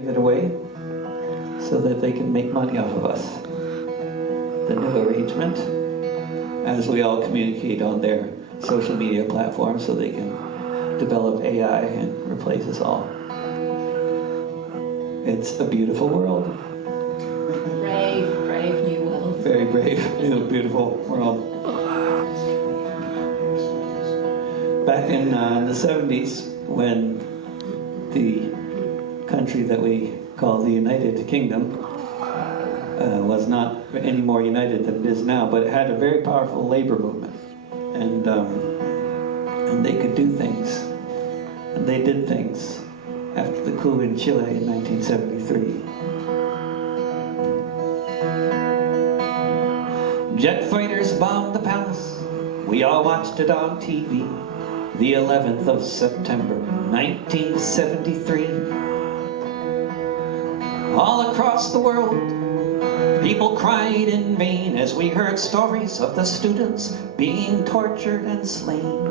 give it away so that they can make money off of us. The new arrangement, as we all communicate on their social media platforms so they can develop AI and replace us all. It's a beautiful world. Brave, brave new world. Very brave, new, beautiful world. Back in the 70s, when the country that we call the United Kingdom was not any more united than it is now, but it had a very powerful labor movement, and they could do things, and they did things after the coup in Chile in 1973. Jet fighters bombed the palace. We all watched it on TV. The 11th of September, 1973. All across the world, people cried in vain as we heard stories of the students being tortured and slain.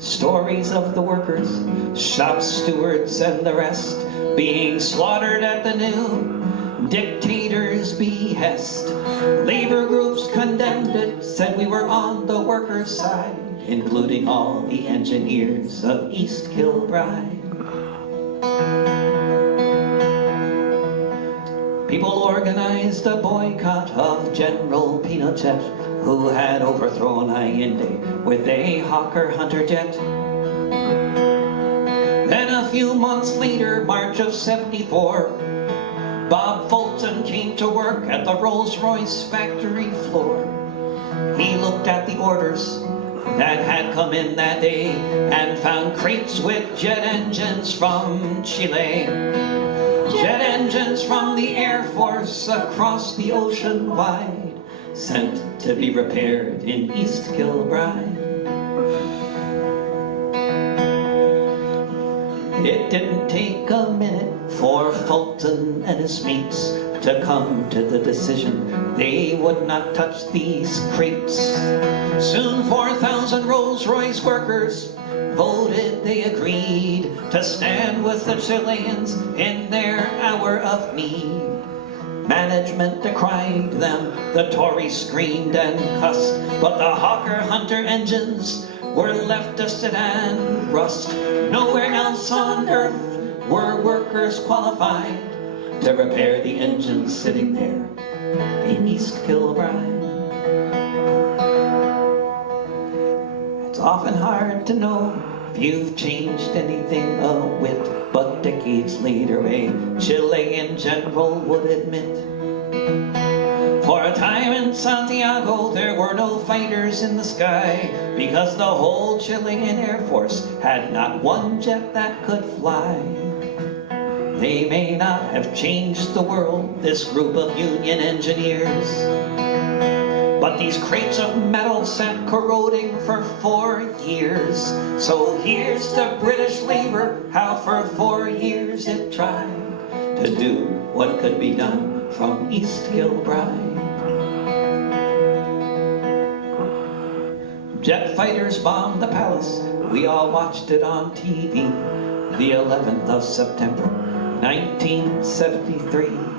Stories of the workers, shop stewards and the rest being slaughtered at the new dictator's behest. Labor groups condemned it, said we were on the workers' side, including all the engineers of East Kilbride. People organized a boycott of General Pinochet, who had overthrown Allende with a Hawker-Hunter jet. Then a few months later, March of '74, Bob Fulton came to work at the Rolls-Royce factory floor. He looked at the orders that had come in that day and found crates with jet engines from Chile. Jet engines from the Air Force across the ocean wide, sent to be repaired in East Kilbride. It didn't take a minute for Fulton and his mates to come to the decision they would not touch these crates. Soon 4,000 Rolls-Royce workers voted they agreed to stand with the Chileans in their hour of need. Management decried them, the Tories screamed and cussed, but the Hawker-Hunter engines were left to sit and rust. Nowhere else on earth were workers qualified to repair the engines sitting there in East Kilbride. It's often hard to know if you've changed anything a whit, but decades later a Chilean general would admit. For a time in Santiago there were no fighters in the sky, because the whole Chilean Air Force had not one jet that could fly. They may not have changed the world, this group of union engineers, but these crates of metal sat corroding for 4 years. So here's to British labor, how for 4 years it tried to do what could be done from East Kilbride. Jet fighters bombed the palace. We all watched it on TV. The 11th of September, 1973.